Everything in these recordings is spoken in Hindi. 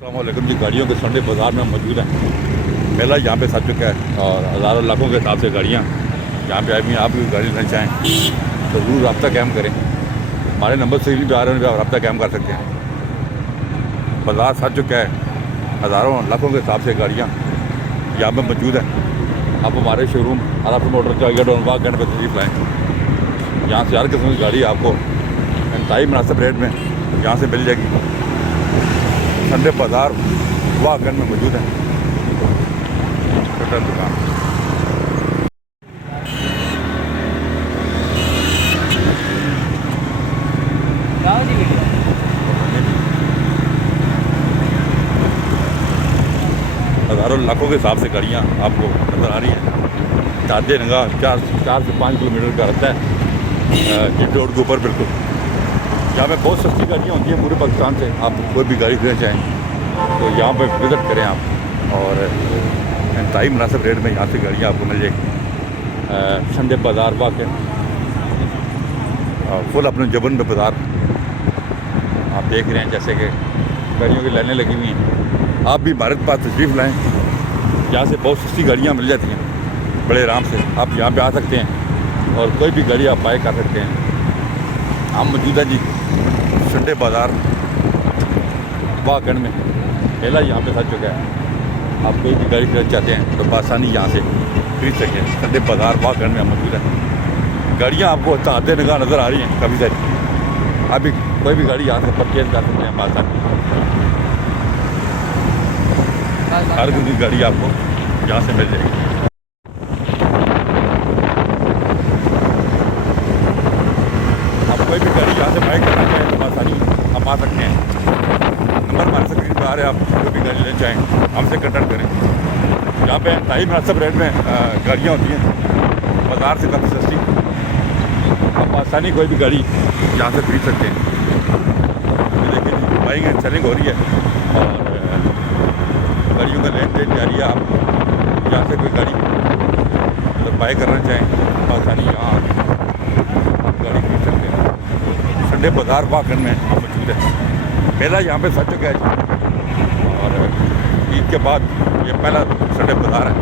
अस्सलामुअलैकुम जी। गाड़ियों के संडे बाज़ार में मौजूद हैं। मेला यहाँ पे सज चुका है और हज़ारों लाखों के हिसाब से गाड़ियाँ यहाँ पे आई हुई हैं। आप भी गाड़ी लेना चाहें तो ज़रूर रब्ता कायम करें। हमारे नंबर से भी आ रहे हैं, आप रब्ता कायम कर सकते हैं। बाज़ार सज चुका है, हज़ारों लाखों के हिसाब से गाड़ियाँ यहाँ पर मौजूद हैं। आप हमारे शोरूम आराफ मोटर का गेट और वाक गंज पर तशरीफ़ लाएँ। यहाँ से हर किस्म की गाड़ी आपको इंतहाई मुनासिब रेट में यहाँ से मिल जाएगी। संडे बाज़ार वाकन में मौजूद है। शटर दुकान हज़ारों लाखों के हिसाब से गाड़ियाँ आपको नज़र आ रही हैं। ताजे नगा 4 से 5 किलोमीटर का रास्ता है जिस रोड के ऊपर बिल्कुल। यहाँ पे बहुत सस्ती गाड़ियाँ होती हैं पूरे पाकिस्तान से। आप कोई भी गाड़ी खरीदना चाहें तो यहाँ पे विज़िट करें आप, और इंतहाई मुनासिब रेट में यहाँ से गाड़ियाँ आपको मिल जाएगी। संडे बाज़ार वाक़ फुल अपने जबन में बाज़ार आप देख रहे हैं, जैसे कि गाड़ियों की लाइनें लगी हुई हैं। आप भी हमारे पास तशरीफ़ लाएँ, यहाँ से बहुत सस्ती गाड़ियाँ मिल जाती हैं बड़े आराम से। आप यहाँ पे आ सकते हैं और कोई भी गाड़ी आप बाय कर सकते हैं। हम मौजूद हैं जी संडे बाज़ार वाकन में। मेला यहाँ पे सज चुका है। आप कोई भी गाड़ी खरीदना चाहते हैं तो आसानी यहाँ से खरीद सकें। संडे बाज़ार वाकन में हम मौजूद हैं। गाड़ियाँ आपको आते निगाह नज़र आ रही हैं काफ़ी सारी। आप भी कोई भी गाड़ी यहाँ से परचेज कर सकते हैं आसानी। हर किसी की गाड़ी आपको यहाँ से मिल जाएगी। कोई भी गाड़ी यहाँ से बाय करना चाहें तो आसानी आप आ सकते हैं। नंबर हमारे स्क्रीन पर आ रहे हैं। आप कोई भी गाड़ी लेना चाहें हमसे कंटेक्ट करें। यहाँ पे इंतहाई मुनासिब रेट में गाड़ियाँ होती हैं, बाज़ार से काफ़ी सस्ती। आप आसानी कोई भी गाड़ी यहाँ से खरीद सकते हैं। देखिए बाइंग एंड सेलिंग हो रही है और गाड़ियों का लेन देन जारी है। आप यहाँ से कोई गाड़ी मतलब बाय करना चाहें तो आसानी यहाँ आप गाड़ी खरीद सकते हैं। संडे बाज़ार वाकन में मौजूद है। मेला यहाँ पे सज चुका है और ईद के बाद ये पहला संडे बाज़ार है।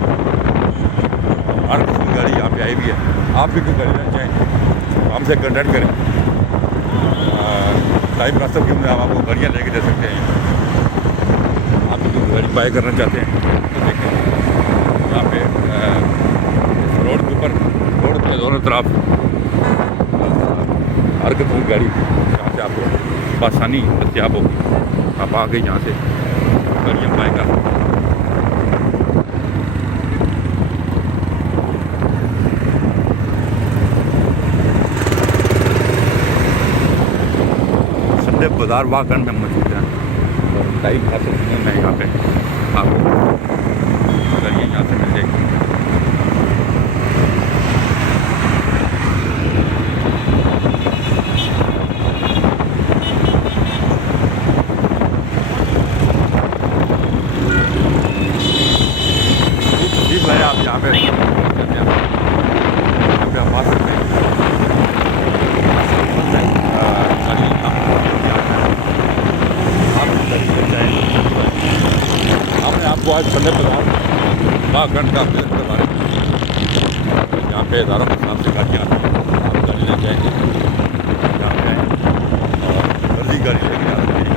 हर किस्म की गाड़ी यहाँ पे आई हुई है। आप भी कोई गाड़ी लेना चाहें तो हमसे कंटेक्ट करें। टाइम रास्ते की हम आपको गाड़ियाँ लेके दे सकते हैं। आप भी कोई गाड़ी बाय करना चाहते हैं तो देखें यहाँ पे रोड के ऊपर, रोड के दोनों तरफ हर किस्म की गाड़ी यहाँ से आपको आसानी दस्तियाब होगी। आप आके यहाँ से गाड़ियाँ बाय कर। संडे बाज़ार वाकन में मौजूद है और टाइम खास में यहाँ पे आपको गाड़ियाँ यहाँ से मिल जाएगी। आप यहाँ पे आप आ सकते हैं। आपने आपको आज संडे बाज़ार वाकन का विजिट करवा रहे हैं। यहाँ पे हज़ारों के हिसाब से गाड़ियाँ आती हैं। आप गाड़ी ले जाएंगे यहाँ पे आएँ और फर्जी गाड़ी लेके आ सकते हैं।